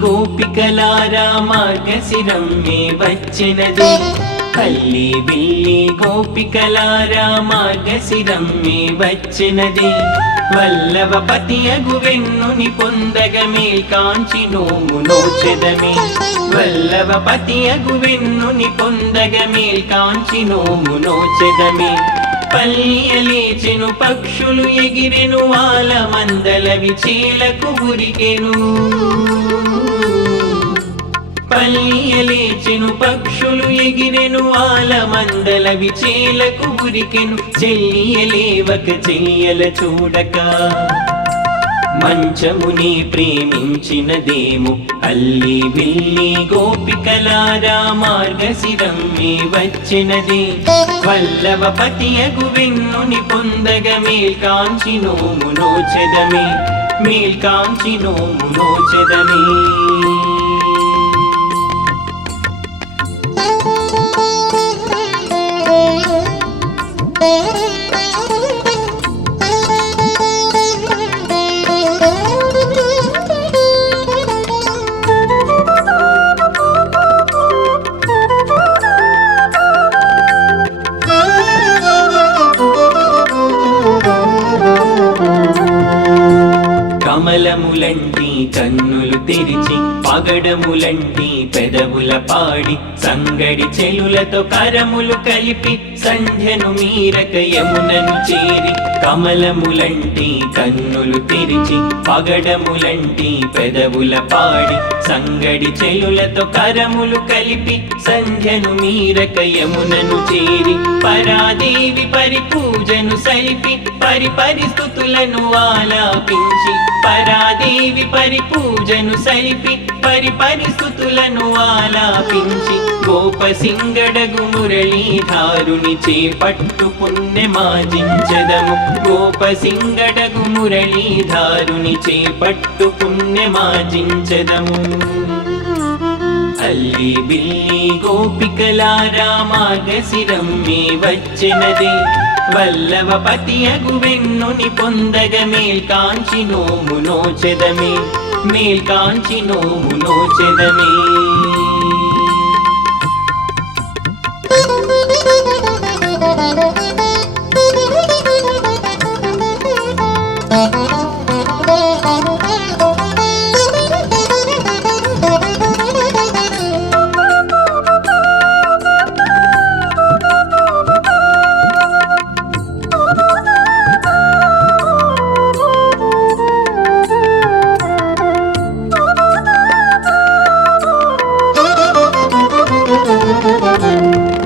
గోపికలారా మార్గశిరం మే వచ్చినది అల్లి బిల్లి గోపికలారా మార్గశిరం మే వచ్చినది వల్లభపతియగు వెన్నుని పొందగ మేల్కాంచి నోము నోచెదమే వల్లభపతియగు వెన్నుని పొందగ మేల్కాంచి నోము నోచెదమే పల్లియలేచెను పక్షులు ఎగిరెను వాల మందలవి చేలకు ఉరికెను పల్లియలేచెను పక్షులు ఎగిరెను వాల మందలవి చేలకు ఉరికెను చెల్లియలేవక చెయ్యల చూడక మంచముని ప్రేమించినదేమో అల్లి బిల్లి గోపికలారా మార్గశిరం మే వచ్చినది వల్లభపతియగు వెన్నుని పొందగ మేల్కాంచి నోము నోచెదమే మేల్కాంచి నోము నోచెదమే కమలములంటి కన్నులు తెరిచి పగడములంటి పెదవుల పాడి సంగడి చెలులతో కరములు కలిపి సంధ్యను మీరక యమునను చేరి కమలములంటి కన్నులు తెరిచి పగడములంటి పెదవుల పాడి సంగడి చెలులతో కరములు కలిపి సంధ్యను మీరక యమునను చేరి పరాదేవి పరిపూజను సలిపి పరిస్థుతులను ఆలాపించి పరాదేవి పరిపూజను సలిపి పరిస్థుతులను ఆలాపించి గోపసింగడగు మురళీధారుని చేపట్టు పుణ్యమాజించెదము గోపసింగడగు మురళీధారుని చేపట్టు పుణ్యమాజించెదము అల్లి బిల్లి గోపికలారా మార్గశిరం మే వచ్చినది వల్లభపతియగు వెన్నుని పొందగ మేల్కాంచి నోము నోచెదమే మేల్కాంచి నోము నోచెదమే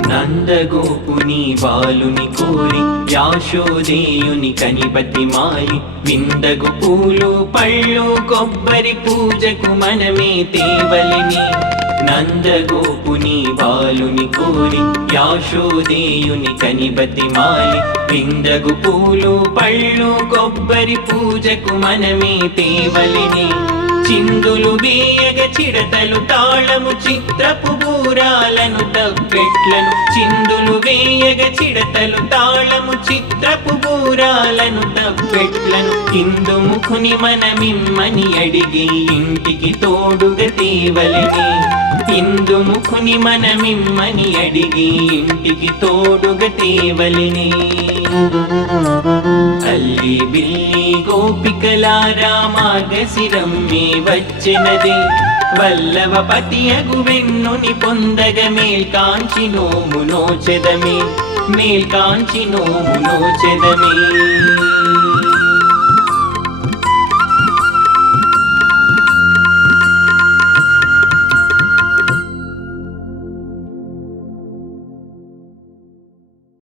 నందగోపుని బాలుని కోరి యాశోదేయుని కనిపతి మాలి విందగు పూలు పళ్ళు కొబ్బరి పూజకు మనమే తేవలిని నందగోపుని బాలుని కోరి యాశోదేయుని కనిపతి మాలి విందగు పూలు పళ్ళు కొబ్బరి పూజకు మనమే తేవలిని చిందులు వేయగ చిడతలు తాళము చిత్రపు బూరాలను తప్పెట్లను చిందులు వేయగ చిడతలు తాళము చిత్రపు బూరాలను తప్పెట్లను ఇందు ముఖుని మనమిమ్మని అడిగి ఇంటికి తోడుగా తేవలిని ఇందు ముఖుని మనమిమ్మని అడిగి ఇంటికి తోడుగా తేవలిని అల్లి బిల్లి గోపికలారా మార్గశిరం మే వచ్చినది వల్లభపతియగు వెన్నుని పొందగ మేల్కాంచి నోము నోచెదమే మేల్కాంచి నోము నోచెదమే